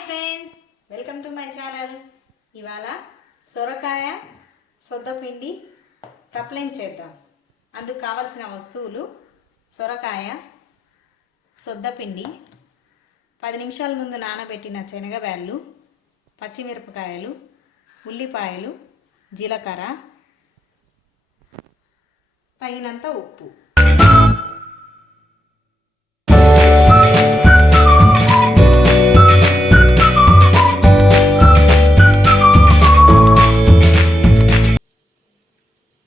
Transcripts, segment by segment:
Hi friends, welcome to my channel. ఇవాళ సొరకాయ సొద్దపిండి తప్లెన్ చేద్దాం. అందుకు కావలసిన వస్తువులు: సొరకాయ, సొద్దపిండి, 10 నిమిషాల ముందు నానబెట్టిన శనగబ్యాళ్ళు, పచ్చిమిరపకాయలు, ఉల్లిపాయలు, జీలకర్ర, తగినంత ఉప్పు.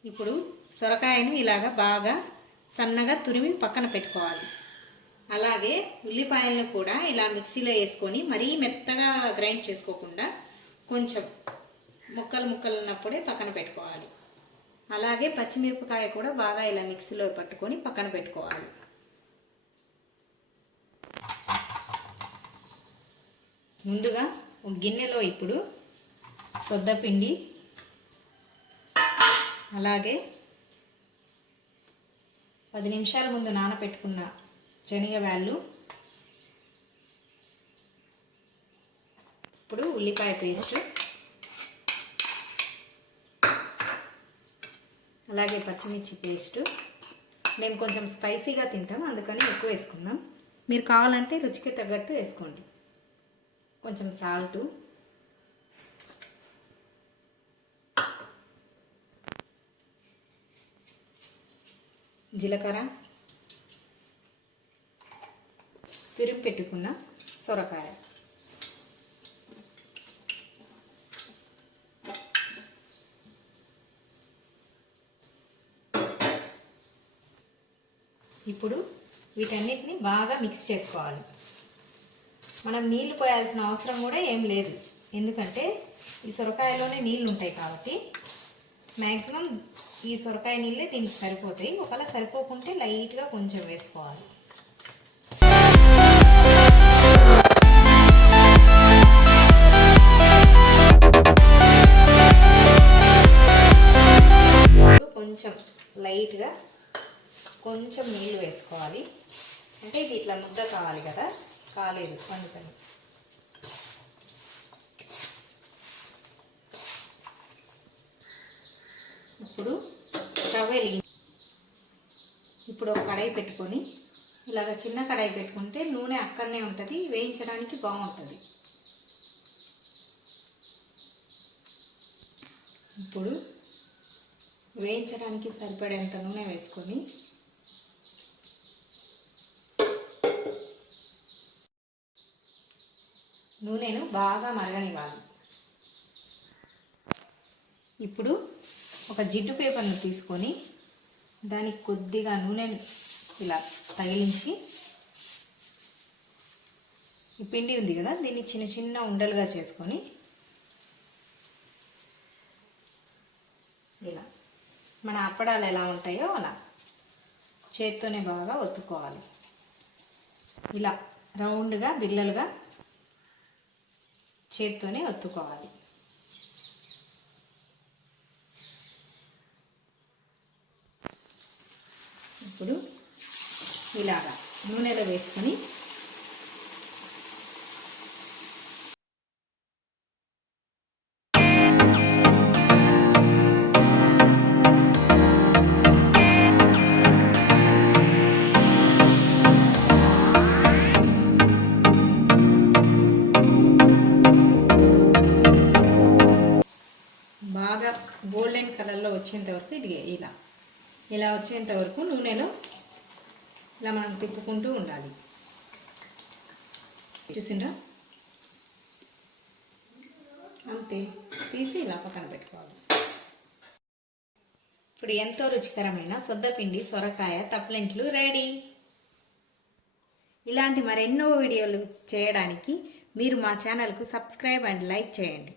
ఇప్పుడు సొరకాయను ఇలాగ బాగా సన్నగా తురిమి పక్కన పెట్టుకోవాలి. అలాగే ఉల్లిపాయలను కూడా ఇలా మిక్సీలో వేసుకొని మరీ మెత్తగా గ్రైండ్ చేసుకోకుండా కొంచెం ముక్కలు ముక్కలు ఉన్నప్పుడే పక్కన పెట్టుకోవాలి. అలాగే పచ్చిమిరపకాయ కూడా బాగా ఇలా మిక్సీలో పట్టుకొని పక్కన పెట్టుకోవాలి. ముందుగా ఒక గిన్నెలో ఇప్పుడు సొద్దపిండి, అలాగే 10 నిమిషాల ముందు నానబెట్టుకున్న శనగబ్యాళ్ళు, ఇప్పుడు ఉల్లిపాయ పేస్ట్, అలాగే పచ్చిమిర్చి పేస్ట్. మేము కొంచెం స్పైసీగా తింటాం, అందుకని ఎక్కువ వేసుకున్నాం. మీరు కావాలంటే రుచికి తగ్గట్టు వేసుకోండి. కొంచెం సాల్టు, జీలకర్ర, తురిమి పెట్టుకున్న సొరకాయ. ఇప్పుడు వీటన్నిటిని బాగా మిక్స్ చేసుకోవాలి. మనం నీళ్లు పోయాల్సిన అవసరం కూడా ఏం లేదు, ఎందుకంటే ఈ సొరకాయలోనే నీళ్ళు ఉంటాయి కాబట్టి మ్యాక్సిమం ఈ సొరకాయ నీళ్ళే దీనికి సరిపోతాయి. ఒకవేళ సరిపోకుంటే లైట్గా కొంచెం వేసుకోవాలి. కొంచెం లైట్గా కొంచెం నీళ్ళు వేసుకోవాలి. అంటే ఇది ఇట్లా ముద్ద కావాలి కదా, కాలేదు అందుకని. ఇప్పుడు ఒక కడాయి పెట్టుకొని, ఇలాగ చిన్న కడాయి పెట్టుకుంటే నూనె అక్కడనే ఉంటుంది, వేయించడానికి బాగుంటుంది. ఇప్పుడు వేయించడానికి సరిపడేంత నూనె వేసుకొని నూనెను బాగా మరగనివ్వాలి. ఇప్పుడు ఒక జిడ్డు పేపర్ను తీసుకొని దానికి కొద్దిగా నూనెను ఇలా తగిలించి, ఈ పిండి ఉంది కదా దీన్ని చిన్న చిన్న ఉండలుగా చేసుకొని ఇలా మన అప్పడాలు ఎలా ఉంటాయో అలా చేత్తోనే బాగా ఒత్తుకోవాలి. ఇలా రౌండ్గా బిళ్ళలుగా చేత్తోనే ఒత్తుకోవాలి. ఇప్పుడు ఇలాగా నూనెలో వేసుకొని బాగా గోల్డెన్ కలర్లో వచ్చేంత వరకు ఇది ఇలా వచ్చేంత వరకు నూనెలో ఇలా మనం తిప్పుకుంటూ ఉండాలి. చూసిండ్రా, అంతే. తీసి ఇలా పక్కన పెట్టుకోవాలి. ఇప్పుడు ఎంతో రుచికరమైన సొద్దపిండి సొరకాయ తప్లెంట్లు రెడీ. ఇలాంటి మరెన్నో వీడియోలు చేయడానికి మీరు మా ఛానల్కు సబ్స్క్రైబ్ అండ్ లైక్ చేయండి.